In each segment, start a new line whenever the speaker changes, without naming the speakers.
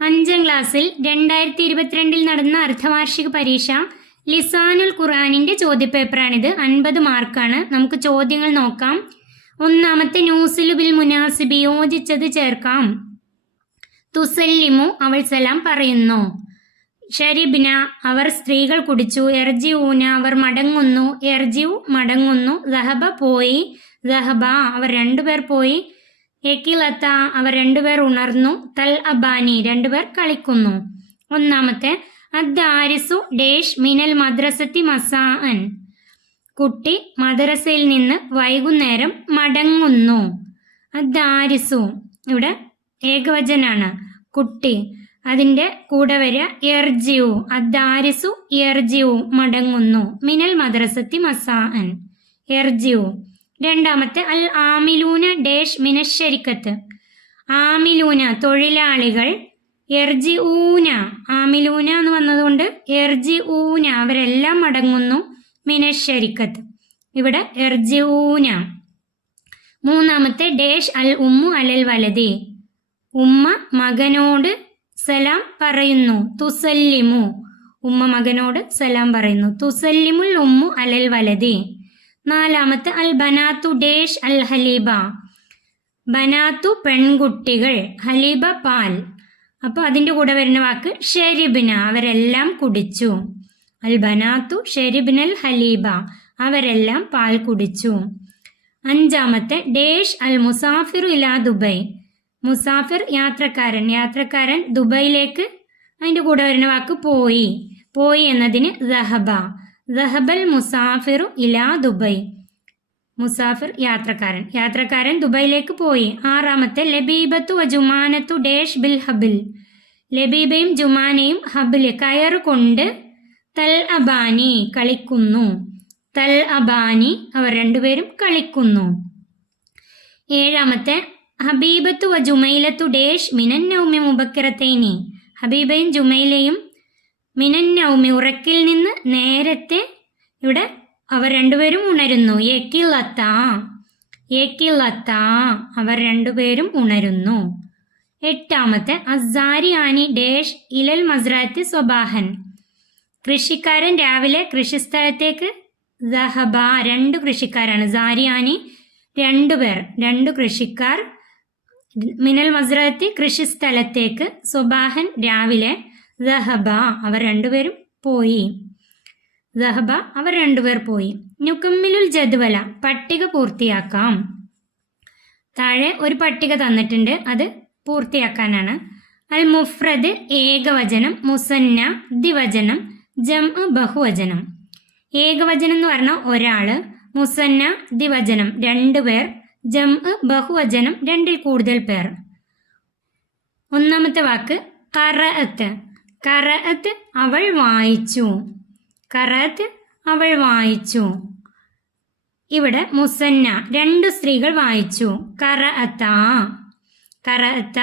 അഞ്ചാം ക്ലാസ്സിൽ രണ്ടായിരത്തി ഇരുപത്തിരണ്ടിൽ നടന്ന അർദ്ധവാർഷിക പരീക്ഷ ലിസാനുൽ ഖുർആാനിന്റെ ചോദ്യപേപ്പറാണിത്. അൻപത് മാർക്കാണ്. നമുക്ക് ചോദ്യങ്ങൾ നോക്കാം. ഒന്നാമത്തെ ന്യൂസിലു ബിൽ മുനാസിബി യോജിച്ചത് ചേർക്കാം. തുസല്ലിമു അവൾ സലാം പറയുന്നു. ഷരിബ്ന അവർ സ്ത്രീകൾ കുടിച്ചു. എർജി ഊന അവർ മടങ്ങുന്നു. എർജിയു മടങ്ങുന്നു. ദഹബ പോയി. ദഹബ അവർ രണ്ടുപേർ പോയി. എക്കിലത്ത അവർ രണ്ടുപേർ ഉണർന്നു. തൽ അബാനി രണ്ടുപേർ കളിക്കുന്നു. ഒന്നാമത്തെ അദ്ദാരിസു ഡേഷ് മിനൽ മദ്രസത്തി മസാഅൻ. കുട്ടി മദ്രസയിൽ നിന്ന് വൈകുന്നേരം മടങ്ങുന്നു. അദ്ദാരിസു ഇവിടെ ഏകവചനാണ്. കുട്ടി അതിന്റെ കൂടെ വരിക എർജിയു അദ്ദാരിസു എർജിയു മടങ്ങുന്നു. മിനൽ മദ്രസത്തി മസാഅൻ. എർജിയു രണ്ടാമത്തെ അൽ ആമിലൂന ഡേഷ് മിനശരിക്കത്ത് ആമിലൂന തൊഴിലാളികൾ. എർജി ഊന ആമിലൂന എന്ന് വന്നതുകൊണ്ട് എർജി ഊന അവരെല്ലാം മടങ്ങുന്നു മിനശരിക്കത്ത് ഇവിടെ എർജി ഊന മൂന്നാമത്തെ ഡേഷ് അൽ ഉമ്മു അലൽ വലതി ഉമ്മ മകനോട് സലാം പറയുന്നു തുസല്ലിമു. ഉമ്മ മകനോട് സലാം പറയുന്നു തുസല്ലിമുൽ ഉമ്മു അലൽ വലതി നാലാമത്തെ അൽ ബനാത്തു ഡേഷ് അൽ ഹലീബ. ബനാത്തു പെൺകുട്ടികൾ ഹലീബ പാൽ. അപ്പോൾ അതിന്റെ കൂടെ വരുന്ന വാക്ക് ഷെരിബിന അവരെല്ലാം കുടിച്ചു. അൽ ബനാത്തു ഷെരിബിനൽ ഹലീബ അവരെല്ലാം പാൽ കുടിച്ചു. അഞ്ചാമത്തെ ഡേഷ് അൽ മുസാഫിറു ഇലാ ദുബൈ. മുസാഫിർ യാത്രക്കാരൻ യാത്രക്കാരൻ ദുബൈയിലേക്ക്. അതിന്റെ കൂടെ വരുന്ന വാക്ക് പോയി. പോയി എന്നതിന് ദഹബ. ദഹബൽ മുസാഫിറു ഇലാ ദുബൈ. മുസാഫിർ യാത്രക്കാരൻ. യാത്രക്കാരൻ ദുബൈയിലേക്ക് പോയി. ആറാമത്തെ ലബീബത്തു വ ജുമാനത്തു ഡേഷ് ബിൽ ഹബിൽ. ലബീബയും ജുമാനയും ഹബിൽ കയറുകൊണ്ട് തൽ അബാനി കളിക്കുന്നു. തൽ അബാനി അവർ രണ്ടുപേരും കളിക്കുന്നു. ഏഴാമത്തെ ഹബീബത്തു വ ജുമൈലത്തു ഡേഷ് മിനൻ മുബക്കിറത്തേനി ഹബീബയും ജുമൈലയും മിനൻ നൗമി ഉറക്കിൽ നിന്ന് നേരത്തെ ഇവിടെ അവർ രണ്ടുപേരും ഉണരുന്നു. ഏക്കില്ലത്ത ഏക്കില്ലത്ത അവർ രണ്ടുപേരും ഉണരുന്നു. എട്ടാമത്തെ അസാരി ആനി ഡേഷ് ഇലൽ മസ്രാത്തി സ്വബാഹൻ. കൃഷിക്കാരൻ രാവിലെ കൃഷിസ്ഥലത്തേക്ക് ദഹബ രണ്ട് കൃഷിക്കാരാണ്. സാരിയാനി രണ്ടുപേർ രണ്ട് കൃഷിക്കാർ മിനൽ മസ്രാത്തി കൃഷിസ്ഥലത്തേക്ക് സ്വബാഹൻ രാവിലെ ദഹബ അവർ രണ്ടുപേരും പോയി. ദഹബ അവർ രണ്ടുപേർ പോയി. നുക്കമ്മിലുൽ ജദ്വല പട്ടിക പൂർത്തിയാക്കാം. താഴെ ഒരു പട്ടിക തന്നിട്ടുണ്ട് അത് പൂർത്തിയാക്കാനാണ്. അൽ മുഫ്രദ് ഏകവചനം. മുസന്ന ദ്വിവചനം. ജം ബഹുവചനം. ഏകവചനം എന്ന് പറഞ്ഞാൽ ഒരാൾ മുസന്ന ദ്വിവചനം. രണ്ടുപേർ ജം ബഹുവചനം. രണ്ടിൽ കൂടുതൽ പേർ. ഒന്നാമത്തെ വാക്ക് കറഅത്ത്. കറഅത്ത് അവൾ വായിച്ചു. കറഅത്ത് അവൾ വായിച്ചു. ഇവിടെ മുസന്ന രണ്ടു സ്ത്രീകൾ വായിച്ചു. കറഅത്ത കറഅത്ത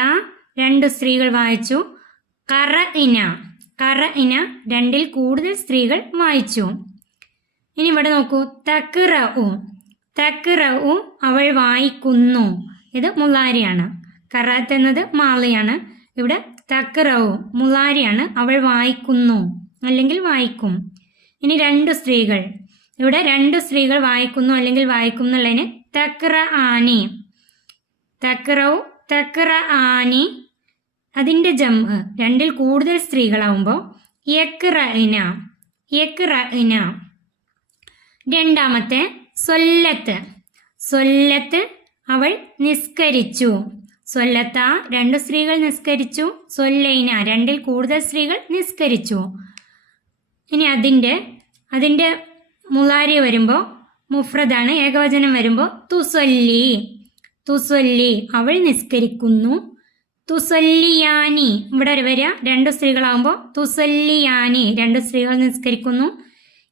രണ്ടു സ്ത്രീകൾ വായിച്ചു. കറ ഇന കറ ഇന രണ്ടിൽ കൂടുതൽ സ്ത്രീകൾ വായിച്ചു. ഇനി ഇവിടെ നോക്കൂ. തക്റഉ തക്റഉ അവൾ വായിക്കുന്നു. ഇത് മുള്ളാരിയാണ്. കറാത്ത് എന്നത് മാളിയാണ്. ഇവിടെ തക്റഉ മുളാരിയാണ് അവൾ വായിക്കുന്നു അല്ലെങ്കിൽ വായിക്കും. ഇനി രണ്ട് സ്ത്രീകൾ. ഇവിടെ രണ്ട് സ്ത്രീകൾ വായിക്കുന്നു അല്ലെങ്കിൽ വായിക്കും എന്നുള്ളതിന് തക്ര ആനി തക്കറവും തക്ര ആനി അതിന്റെ ജം രണ്ടിൽ കൂടുതൽ സ്ത്രീകളാവുമ്പോൾ യക്ര ഇന യക്ര ഇന. രണ്ടാമത്തെ സൊല്ലത്ത്. സൊല്ലത്ത് അവൾ നിസ്കരിച്ചു. സൊല്ലത്ത രണ്ട് സ്ത്രീകൾ നിസ്കരിച്ചു. സൊല്ലൈന രണ്ടിൽ കൂടുതൽ സ്ത്രീകൾ നിസ്കരിച്ചു. ഇനി അതിന്റെ അതിന്റെ മുലാരി വരുമ്പോൾ മുഫ്രദാണ് ഏകവചനം വരുമ്പോൾ തുസൊല്ലി. തുസൊല്ലി അവൾ നിസ്കരിക്കുന്നു. തുസല്ലിയാനി ഇവിടെ വരിക രണ്ട് സ്ത്രീകളാകുമ്പോൾ തുസല്ലിയാനി രണ്ട് സ്ത്രീകൾ നിസ്കരിക്കുന്നു.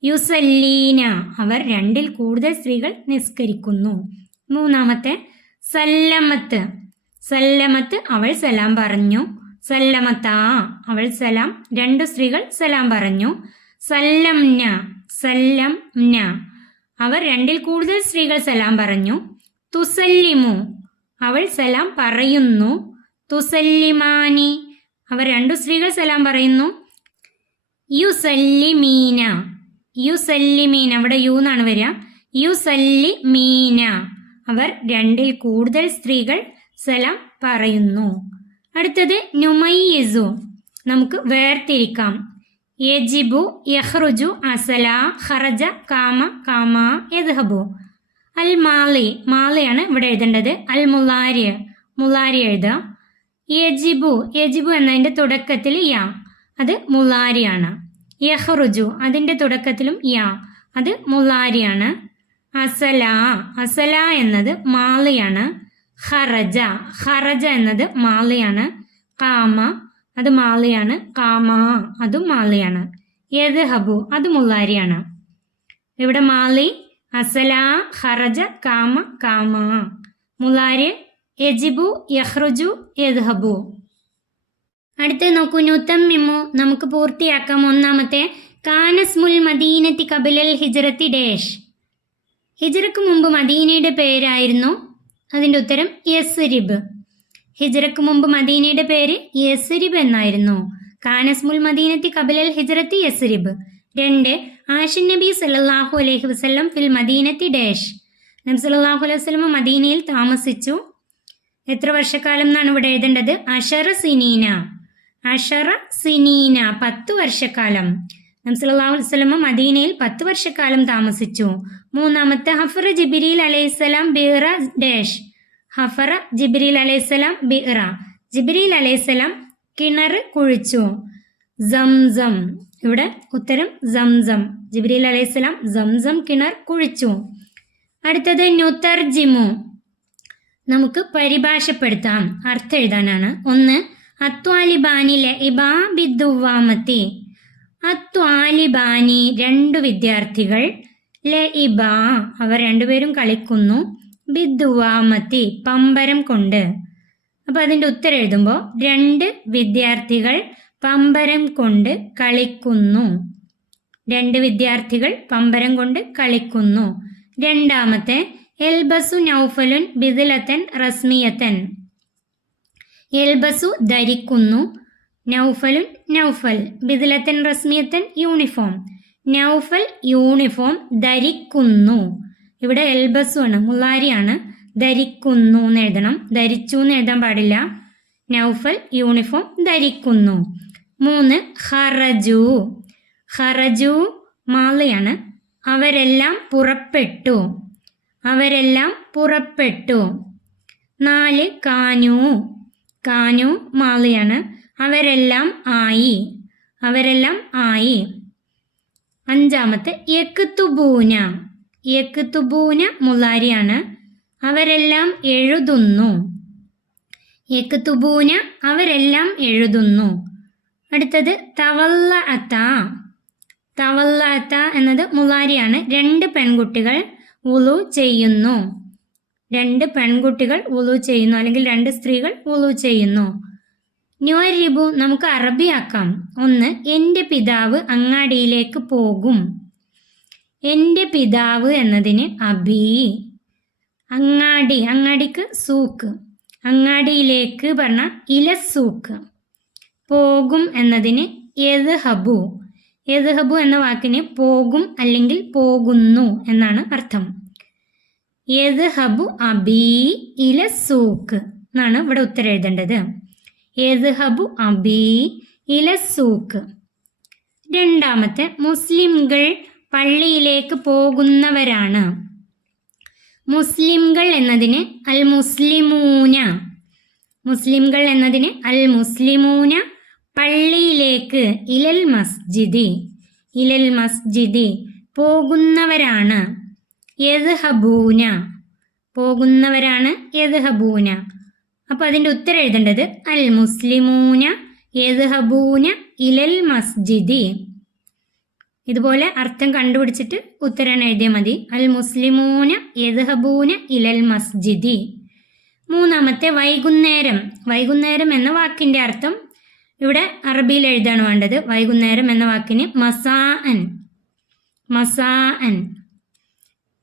യുസല്ലീന അവർ രണ്ടിൽ കൂടുതൽ സ്ത്രീകൾ നിസ്കരിക്കുന്നു. മൂന്നാമത്തെ സല്ലമത്ത്. സല്ലമത്ത് അവൾ സലാം പറഞ്ഞു. സല്ലമത്താ അവൾ സലാം. രണ്ടു സ്ത്രീകൾ സലാം പറഞ്ഞു. സല്ലംന സല്ലംന. അവർ രണ്ടിൽ കൂടുതൽ സ്ത്രീകൾ സലാം പറഞ്ഞു. തുസല്ലിമു അവൾ സലാം പറയുന്നു. തുസല്ലിമാനി അവ അവർ രണ്ടു സ്ത്രീകൾ സലാം പറയുന്നു. യുസല്ലിമീന യുസല്ലിമീന. അവിടെ യു എന്നാണ് വരിക. യുസല്ലിമീന. അവർ രണ്ടിൽ കൂടുതൽ സ്ത്രീകൾ സലാം പറയുന്നു. അടുത്തത് നുമയ്യസു. നമുക്ക് വേർതിരിക്കാം. യജിബു യഹ്റുജു അസല ഖറജ കാമ കാമ യദ്ഹബു. അൽ മാലി മാലയാണ് ഇവിടെ എഴുതേണ്ടത്. അൽ മുലാരി മുലാരി എഴുതാം. യജിബു യജിബു എന്നതിന്റെ തുടക്കത്തിൽ യാ അത് മുലാരിയാണ്. യഹ്റുജു അതിന്റെ തുടക്കത്തിലും യാ അത് മുലാരിയാണ്. അസല അസല എന്നത് മാലിയാണ്. ഖറജ ഖറജ എന്നത് മാലിയാണ്. കാമ അത് മാലിയാണ്. കാമ അതും മാലിയാണ്. യദ്ഹബു അത് മുല്ലാരിയാണ് ഇവിടെ മാലി അസല ഖറജ കാമ കാമ. മുലാരി യജിബു യഹ്റുജു യദ്ഹബു അടുത്ത് നോക്കൂ. നുത്തമ്മിമു. നമുക്ക് പൂർത്തിയാക്കാം. ഒന്നാമത്തെ കാനസ്മുൽ മദീനത്തി കബിലൽ ഹിജറത്തി ഡേഷ്. ഹിജറക്ക് മുമ്പ് മദീനയുടെ പേരായിരുന്നു അതിന്റെ ഉത്തരം യസ്രിബ് ഹിജറക്ക് മുമ്പ് മദീനയുടെ പേര് യസ്രിബ് എന്നായിരുന്നു. കാനസ്മുൽ മദീനത്തി കബിലൽ ഹിജറത്തി യസ്രിബ് രണ്ട് ആഷിൻ നബി സല്ലാഹു അലൈഹി വസല്ലം ഫിൽ മദീനത്തി ഡേഷ്. നബി സല്ലാഹു അലൈഹി വസല്ലം മദീനയിൽ താമസിച്ചു. എത്ര വർഷക്കാലം എന്നാണ് ഇവിടെ എഴുതേണ്ടത്? അഷറ സിനീന. അഷറ സിനീന പത്ത് വർഷക്കാലം. നബി അലൈഹി വസല്ലം മദീനയിൽ പത്ത് വർഷക്കാലം താമസിച്ചു. മൂന്നാമത്തെ ഹഫറ ജിബിരിൽ അലൈഹിസ്സലാം ബിറ ഡേഷ്. ഹഫറ ജിബ്രീൽ അലൈഹിസ്സലാം ബിറ ജിബ്രീൽ അലൈഹിസ്സലാം കിണർ കുഴിച്ചു. സംസം. ഇവിടെ ഉത്തരം സംസം. ജിബ്രീൽ അലൈഹിസ്സലാം സംസം കിണർ കുഴിച്ചു. അടുത്തത് നുതർജിമു നമുക്ക് പരിഭാഷപ്പെടുത്താം. അർത്ഥം എഴുതാനാണ്. ഒന്ന് അത്വാലിബാനിലെ ഇബാ ബിദ്ദുവാമത്തി അത്വാലിബാനി രണ്ടു വിദ്യാർത്ഥികൾ ലെ ഇബ അവർ രണ്ടുപേരും കളിക്കുന്നു. ബിദ്ദുവാമത്തി പമ്പരം കൊണ്ട്. അപ്പൊ അതിന്റെ ഉത്തരം എഴുതുമ്പോൾ രണ്ട് വിദ്യാർത്ഥികൾ പമ്പരം കൊണ്ട് കളിക്കുന്നു. രണ്ട് വിദ്യാർത്ഥികൾ പമ്പരം കൊണ്ട് കളിക്കുന്നു. രണ്ടാമത്തെ എൽബസു നൗഫലുൻ ബിദിലത്തൻ റസ്മിയത്തൻ. എൽബസു ധരിക്കുന്നു. നൗഫലുൻ നൗഫൽ ബിദിലത്തൻ റസ്മിയത്തൻ യൂണിഫോം. നൗഫൽ യൂണിഫോം ധരിക്കുന്നു. ഇവിടെ എൽബസു ആണ് മുള്ളാരിയാണ് ധരിക്കുന്നു എന്ന് എഴുതണം. ധരിച്ചു എന്ന് എഴുതാൻ പാടില്ല. നൗഫൽ യൂണിഫോം ധരിക്കുന്നു. മൂന്ന് ഹറജു ഹറജു മാലയാണ് അവരെല്ലാം പുറപ്പെട്ടു. അവരെല്ലാം പുറപ്പെട്ടു. നാല് കാനു. കാനു മാലയാണ് അവരെല്ലാം ആയി. അവരെല്ലാം ആയി. അഞ്ചാമത്തെ യക്തുബൂന. യക്തുബൂന മുലാരിയാണ് അവരെല്ലാം എഴുതുന്നു. യക്തുബൂന അവരെല്ലാം എഴുതുന്നു. അടുത്തത് തവല്ല അത്ത തവല്ല അത്ത എന്നത് മുലാരിയാണ് രണ്ട് പെൺകുട്ടികൾ ഉളു ചെയ്യുന്നു. രണ്ട് പെൺകുട്ടികൾ ഉളു ചെയ്യുന്നു. അല്ലെങ്കിൽ രണ്ട് സ്ത്രീകൾ ഉളു ചെയ്യുന്നു. ന്യൂരിബു നമുക്ക് അറബിയാക്കാം. ഒന്ന് എന്റെ പിതാവ് അങ്ങാടിയിലേക്ക് പോകും. എന്റെ പിതാവ് എന്നതിന് അബി. അങ്ങാടി അങ്ങാടിക്ക് സൂക്ക്. അങ്ങാടിയിലേക്ക് പറഞ്ഞ ഇലസൂക്ക്. പോകും എന്നതിന് യദ്ഹബു. യദ്ഹബു എന്ന വാക്കിന് പോകും അല്ലെങ്കിൽ പോകുന്നു എന്നാണ് അർത്ഥം. യദ്ഹബു അബി ഇലസൂക്ക് എന്നാണ് ഇവിടെ ഉത്തരം എഴുതേണ്ടത്. യദ്ഹബു അബി. ഇലസൂക്ക്. രണ്ടാമത്തെ മുസ്ലിംകൾ പള്ളിയിലേക്ക് പോകുന്നവരാണ്. മുസ്ലിംകൾ എന്നതിന് അൽ മുസ്ലിമൂന മുസ്ലിംകൾ എന്നതിന് അൽ മുസ്ലിമൂന പള്ളിയിലേക്ക് ഇലൽ മസ്ജിദി. ഇലൽ മസ്ജിദി. പോകുന്നവരാണ്. യദ്ഹബൂന പോകുന്നവരാണ് യദ്ഹബൂന അപ്പൊ അതിന്റെ ഉത്തരം എഴുതേണ്ടത് അൽ മുസ്ലിമൂന യദ്ഹബൂന ഇലൽ മസ്ജിദി. ഇതുപോലെ അർത്ഥം കണ്ടുപിടിച്ചിട്ട് ഉത്തരം എഴുതിയാൽ മതി. അൽ മുസ്ലിമൂന യദ്ഹബൂന ഇലൽ മസ്ജിദി. മൂന്നാമത്തെ വൈകുന്നേരം. വൈകുന്നേരം എന്ന വാക്കിന്റെ അർത്ഥം ഇവിടെ അറബിയിൽ എഴുതാണ് വേണ്ടത്. വൈകുന്നേരം എന്ന വാക്കിന് മസാ അൻ മസാ അൻ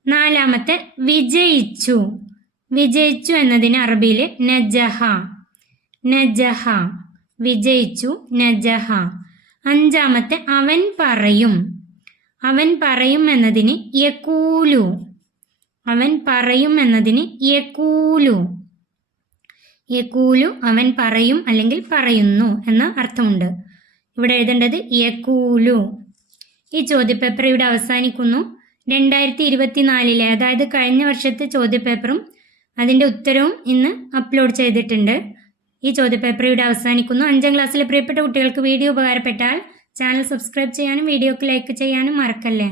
നാലാമത്തെ വിജയിച്ചു. വിജയിച്ചു എന്നതിന് അറബിയിൽ നജഹ. നജഹ. വിജയിച്ചു നജഹ. അഞ്ചാമത്തെ അവൻ പറയും. അവൻ പറയും എന്നതിന് യക്കൂലു അവൻ പറയും എന്നതിന് യക്കൂലു യക്കൂലു അവൻ പറയും അല്ലെങ്കിൽ പറയുന്നു എന്ന അർത്ഥമുണ്ട്. ഇവിടെ എഴുതേണ്ടത് യക്കൂലു ഈ ചോദ്യപേപ്പർ ഇവിടെ അവസാനിക്കുന്നു. രണ്ടായിരത്തി ഇരുപത്തിനാലിലെ അതായത് കഴിഞ്ഞ വർഷത്തെ ചോദ്യപേപ്പറും അതിന്റെ ഉത്തരവും ഇന്ന് അപ്ലോഡ് ചെയ്തിട്ടുണ്ട്. ഈ ചോദ്യപേപ്പർ ഇവിടെ അവസാനിക്കുന്നു. അഞ്ചാം ക്ലാസ്സിലെ പ്രിയപ്പെട്ട കുട്ടികൾക്ക് വീഡിയോ ഉപകാരപ്പെട്ടാൽ ചാനൽ സബ്സ്ക്രൈബ് ചെയ്യാനും വീഡിയോക്ക് ലൈക്ക് ചെയ്യാനും മറക്കല്ലേ?